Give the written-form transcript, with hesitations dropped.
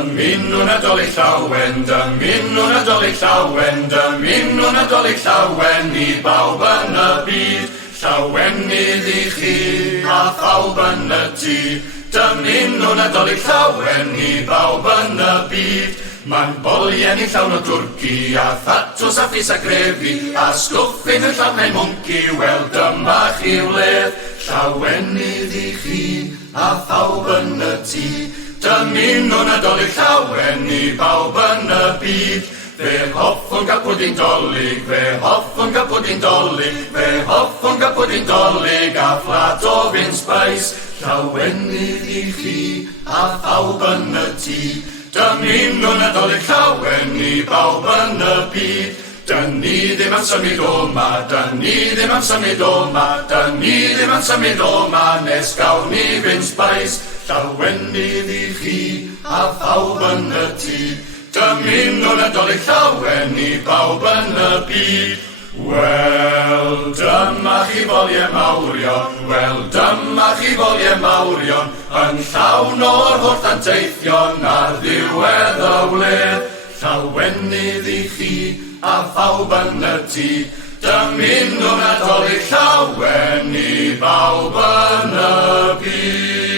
Dymunwn Nadolig llawen, dymunwn Nadolig llawen, dymunwn Nadolig llawen i bawb yn y byd. Llawenydd i chi a phawb yn y tŷ. Dymunwn Nadolig llawen i bawb yn y byd. Mae'n bolien i llawn o dwrci a thatws a ffis a grefi a sgwffin yn llawn ein mwnci. Wel dyma chi'w ledd. Llawenydd i chi a phawb yn y tŷ. Dymunwn Nadolig llawen i bawb yn y byd. Fe hoffwn gael pwdin dolig, fe hoffwn gael pwdin dolig, fe hoffwn gael pwdin dolig a fflat o fin sbais. Llawenydd i chi a phawb yn y tŷ. Dymunwn Nadolig llawen i bawb yn y byd. Dyn ni ddim yn symud o'ma, dyn ni ddim yn symud o'ma, dyn ni ddim yn symud o'ma, nes gawn ni fynd sbais. Llawenydd i chi a phawb yn y tŷ. Dymunwn Nadolig llawen i bawb yn y byd. Wel, dyma chi folie mawrion, wel, dyma chi folie mawrion, yn llawn o'r holl anteithion ar ddiwedd y wledd. Llawenydd i chi a phawb yn y tŷ. Dymunwn Nadolig llawen i bawb yn y byd.